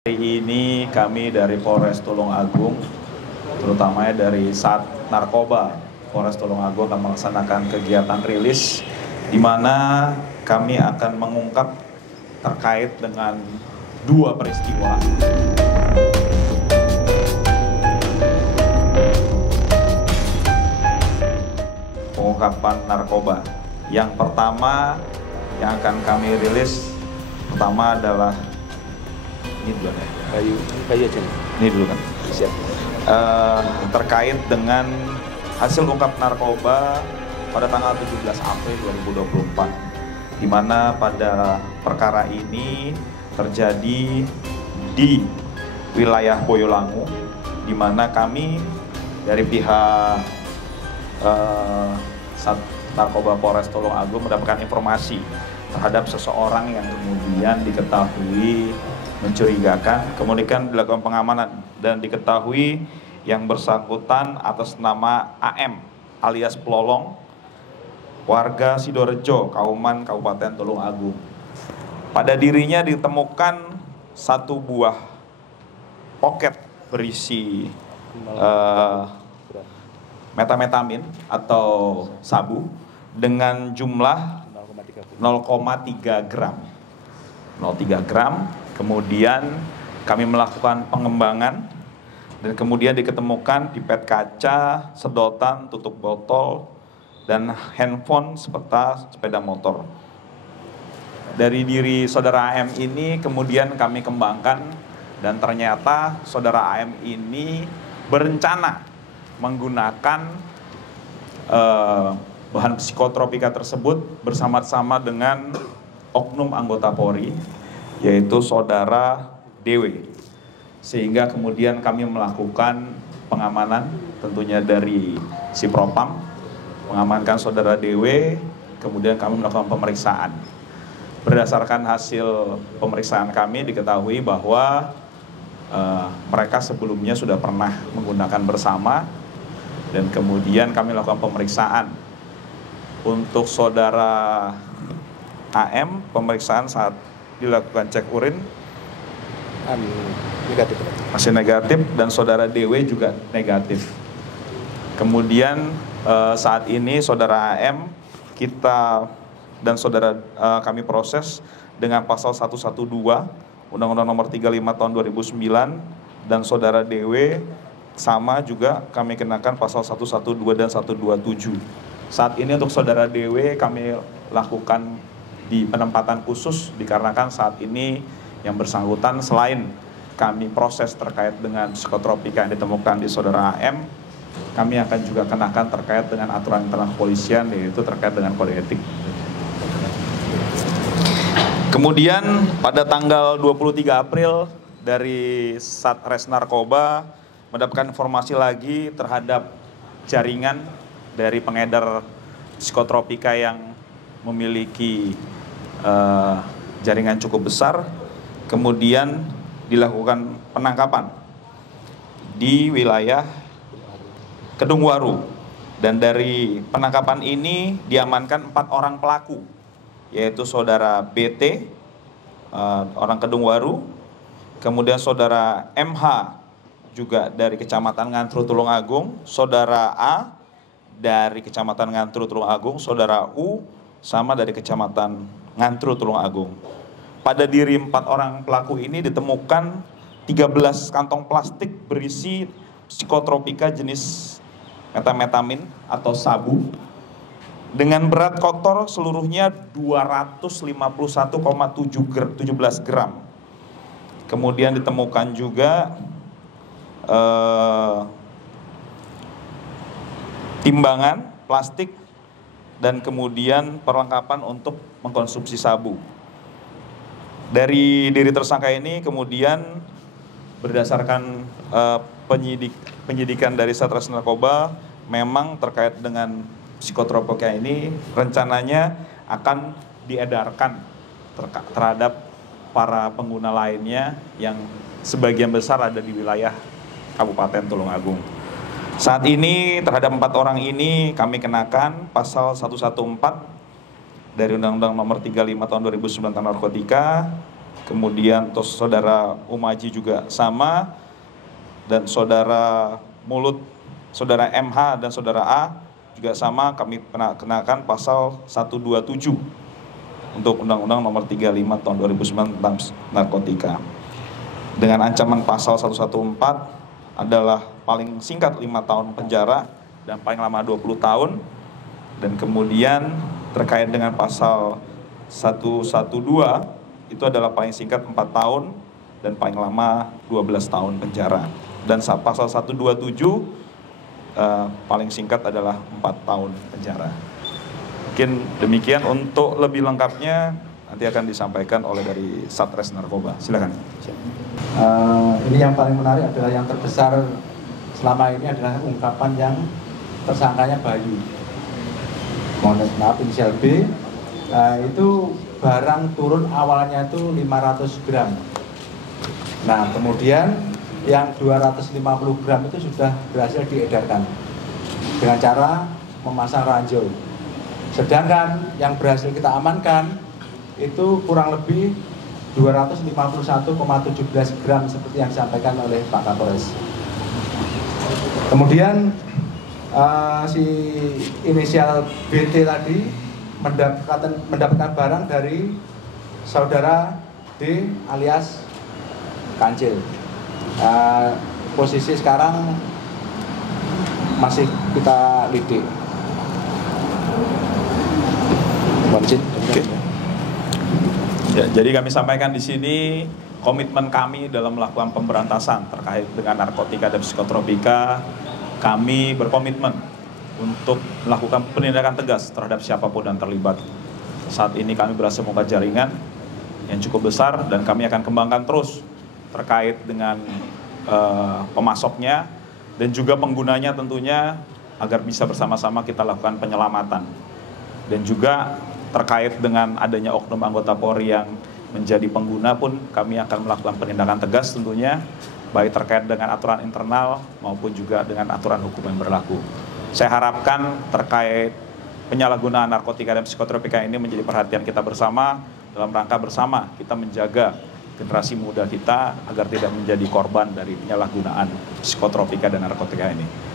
Hari ini kami dari Polres Tulungagung, terutamanya dari Sat Narkoba Polres Tulungagung akan melaksanakan kegiatan rilis di mana kami akan mengungkap terkait dengan dua peristiwa. Pengungkapan narkoba. Yang pertama yang akan kami rilis pertama adalah ini dulu ya. Kayu aja. Ini dulu kan. Siap. Terkait dengan hasil ungkap narkoba pada tanggal 17 April 2024, di mana pada perkara ini terjadi di wilayah Boyolangu, di mana kami dari pihak Sat Narkoba Polres Tulungagung mendapatkan informasi terhadap seseorang yang kemudian diketahui mencurigakan, kemudian dilakukan pengamanan dan diketahui yang bersangkutan atas nama AM alias Pelolong, warga Sidorejo, Kauman, Kabupaten Tulungagung. Pada dirinya ditemukan satu buah poket berisi metamfetamin atau sabu dengan jumlah 0,3 gram. 0,3 gram. Kemudian kami melakukan pengembangan dan kemudian diketemukan pipet kaca, sedotan, tutup botol, dan handphone serta sepeda motor. Dari diri saudara AM ini kemudian kami kembangkan dan ternyata saudara AM ini berencana menggunakan bahan psikotropika tersebut bersama-sama dengan oknum anggota Polri, yaitu saudara DW. Sehingga kemudian kami melakukan pengamanan tentunya dari si Propam, mengamankan saudara DW, kemudian kami melakukan pemeriksaan. Berdasarkan hasil pemeriksaan kami diketahui bahwa mereka sebelumnya sudah pernah menggunakan bersama, dan kemudian kami lakukan pemeriksaan. Untuk saudara AM, pemeriksaan saat dilakukan cek urin Negatif. masih negatif, dan saudara DW juga negatif. Kemudian saat ini saudara AM kita dan saudara kami proses dengan pasal 112 Undang-Undang Nomor 35 Tahun 2009, dan saudara DW sama juga kami kenakan pasal 112 dan 127. Saat ini untuk saudara DW kami lakukan di penempatan khusus dikarenakan saat ini yang bersangkutan selain kami proses terkait dengan psikotropika yang ditemukan di saudara AM, kami akan juga kenakan terkait dengan aturan internal kepolisian, yaitu terkait dengan kode etik. Kemudian pada tanggal 23 April dari Satres Narkoba mendapatkan informasi lagi terhadap jaringan dari pengedar psikotropika yang memiliki jaringan cukup besar. Kemudian dilakukan penangkapan di wilayah Kedungwaru, dan dari penangkapan ini diamankan 4 orang pelaku, yaitu saudara BT orang Kedungwaru, kemudian saudara MH juga dari Kecamatan Ngantru Tulungagung, saudara A dari Kecamatan Ngantru Tulungagung, saudara U sama dari Kecamatan Ngantru Tulungagung. Pada diri 4 orang pelaku ini ditemukan 13 kantong plastik berisi psikotropika jenis metamfetamin atau sabu dengan berat kotor seluruhnya 251,17 gram. Kemudian ditemukan juga timbangan plastik dan kemudian perlengkapan untuk mengkonsumsi sabu. Dari diri tersangka ini kemudian berdasarkan penyidikan dari Satres Narkoba, memang terkait dengan psikotropika ini rencananya akan diedarkan terhadap para pengguna lainnya yang sebagian besar ada di wilayah Kabupaten Tulungagung. Saat ini terhadap 4 orang ini kami kenakan pasal 114 dari Undang-Undang Nomor 35 Tahun 2009 tentang narkotika, kemudian saudara Umaji juga sama, dan saudara saudara MH dan saudara A juga sama, kami kenakan pasal 127 untuk Undang-Undang Nomor 35 Tahun 2009 tentang narkotika. Dengan ancaman pasal 114 adalah paling singkat 5 tahun penjara dan paling lama 20 tahun. Dan kemudian terkait dengan pasal 112 itu adalah paling singkat 4 tahun dan paling lama 12 tahun penjara. Dan pasal 127 paling singkat adalah 4 tahun penjara. Mungkin demikian, untuk lebih lengkapnya nanti akan disampaikan oleh dari Satres Narkoba. Silakan. Ini yang paling menarik adalah yang terbesar selama ini adalah ungkapan yang tersangkanya Bayu. Mohon maaf, inisial B. Itu barang turun awalnya itu 500 gram. Nah, kemudian yang 250 gram itu sudah berhasil diedarkan dengan cara memasang ranjau. Sedangkan yang berhasil kita amankan itu kurang lebih 251,17 gram seperti yang disampaikan oleh Pak Kapolres. Kemudian si inisial BT tadi mendapatkan barang dari saudara D alias Kancil. Posisi sekarang masih kita lidik. Oke. Ya, jadi kami sampaikan di sini komitmen kami dalam melakukan pemberantasan terkait dengan narkotika dan psikotropika. Kami berkomitmen untuk melakukan penindakan tegas terhadap siapapun yang terlibat. Saat ini kami berhasil membuka jaringan yang cukup besar dan kami akan kembangkan terus terkait dengan pemasoknya dan juga penggunanya tentunya, agar bisa bersama-sama kita lakukan penyelamatan. Dan juga terkait dengan adanya oknum anggota Polri yang menjadi pengguna pun kami akan melakukan penindakan tegas tentunya, baik terkait dengan aturan internal maupun juga dengan aturan hukum yang berlaku. Saya harapkan terkait penyalahgunaan narkotika dan psikotropika ini menjadi perhatian kita bersama, dalam rangka bersama kita menjaga generasi muda kita agar tidak menjadi korban dari penyalahgunaan psikotropika dan narkotika ini.